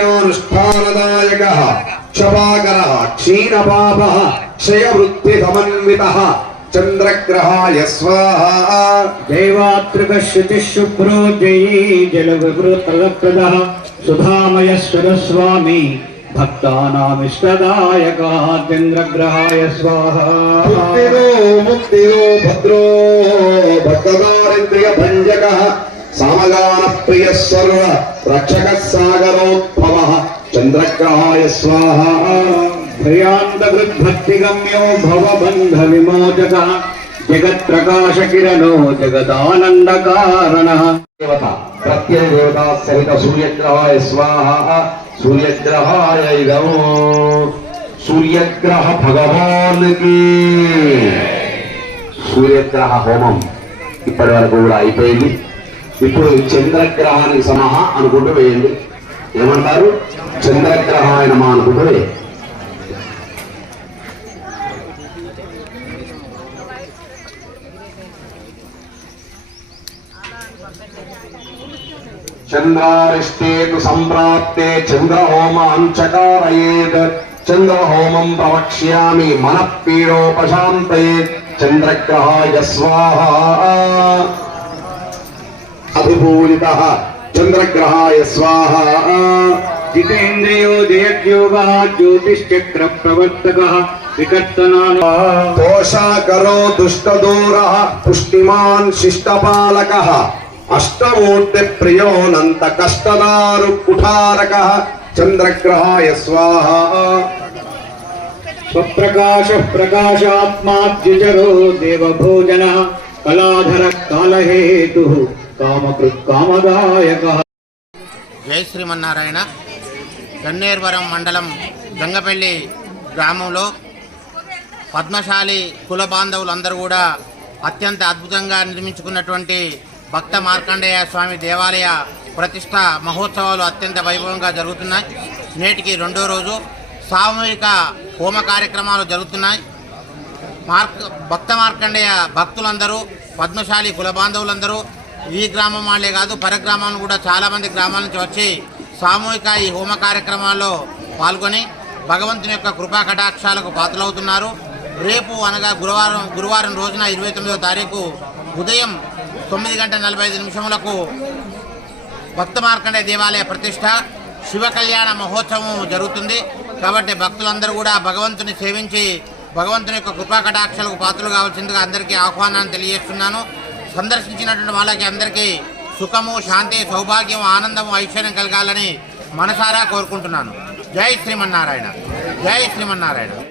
నిత్యానుష్ఠానదాయక క్షమాకర క్షీణపాప క్షయవృత్తిసమన్విత చంద్రగ్రహాయ స్వాహ దేవాత్రికశుచిశుభ్రో జయీ జలవిభృతలప్రద సుధామయ స్వరస్వామి భక్తానామిష్టదాయక చంద్రగ్రహాయ స్వాహ ముక్తిరో ముక్తిరో భద్రో భక్తదారిద్ర్య భంజక సామగాన ప్రియ సర్వ రక్షక సాగరోద్భవ చంద్రగ్రహాయ స్వాహా भयान्तकृद्भक्तिगम्यो भवबन्धविमोचकः जगत्प्रकाशकिरणो जगदानन्दकारणः దేవత ప్రత్యయ దేవత సహిత సూర్యగ్రహాయ స్వాహ సూర్యగ్రహాయ ఇదం సూర్యగ్రహ భగవాన్కి సూర్యగ్రహ హోమం ఇప్పటి వరకు కూడా అయిపోయింది ఇప్పుడు చంద్రగ్రహానికి సమహ అనుకుంటూ వేయండి. ఏమంటారు? చంద్రగ్రహాయ నమ అనుకుంటూ వేయండి. చంద్రారిష్టే సంప్రాప్తే చంద్రహోమ అంచకారయేత్ చంద్రహోమం ప్రవక్ష్యామి మన పీడోపశాంతయే చంద్రగ్రహాయ స్వాహ. अभिपूलितः चंद्रग्रहाय स्वाहा। जितेन्द्रियो जयद्योगः ज्योतिश्चक्रप्रवर्तकः तोषाकरो दुष्टदूरः। पुष्टिमान् शिष्टपालकः। अष्टमूर्तिप्रियो नन्तकष्टदारुकुठारकः चंद्रग्रहाय स्वाहा। स्वप्रकाश प्रकाशात्मा द्विजरो देवभोजनः। कलाधर कालहेतुः జై శ్రీమన్నారాయణ. గన్నేర్వరం మండలం గంగపల్లి గ్రామంలో పద్మశాలి కుల బాంధవులందరూ కూడా అత్యంత అద్భుతంగా నిర్మించుకున్నటువంటి భక్త మార్కండేయ స్వామి దేవాలయ ప్రతిష్ట మహోత్సవాలు అత్యంత వైభవంగా జరుగుతున్నాయి. నేటికి రెండో రోజు సామూహిక హోమ కార్యక్రమాలు జరుగుతున్నాయి. మార్క్ భక్త మార్కండేయ భక్తులందరూ పద్మశాలి కుల బాంధవులందరూ ఈ గ్రామం వాళ్ళే కాదు పరగ్రామం కూడా చాలామంది గ్రామాల నుంచి వచ్చి సామూహిక ఈ హోమ కార్యక్రమాల్లో పాల్గొని భగవంతుని యొక్క కృపా కటాక్షాలకు పాత్రలవుతున్నారు. రేపు అనగా గురువారం గురువారం రోజున ఇరవై తొమ్మిదో తారీఖు ఉదయం తొమ్మిది గంటల నలభై ఐదు నిమిషములకు భక్త మార్కండే దేవాలయ ప్రతిష్ట శివ కళ్యాణ మహోత్సవం జరుగుతుంది. కాబట్టి భక్తులందరూ కూడా భగవంతుని సేవించి భగవంతుని యొక్క కృపా కటాక్షలకు పాత్రలు కావాల్సిందిగా అందరికీ ఆహ్వానాన్ని తెలియజేస్తున్నాను. సందర్శించినటువంటి వాళ్ళకి అందరికీ సుఖము శాంతి సౌభాగ్యం ఆనందము ఐశ్వర్యం కలగాలని మనసారా కోరుకుంటున్నాను. జై శ్రీమన్నారాయణ. జై శ్రీమన్నారాయణ.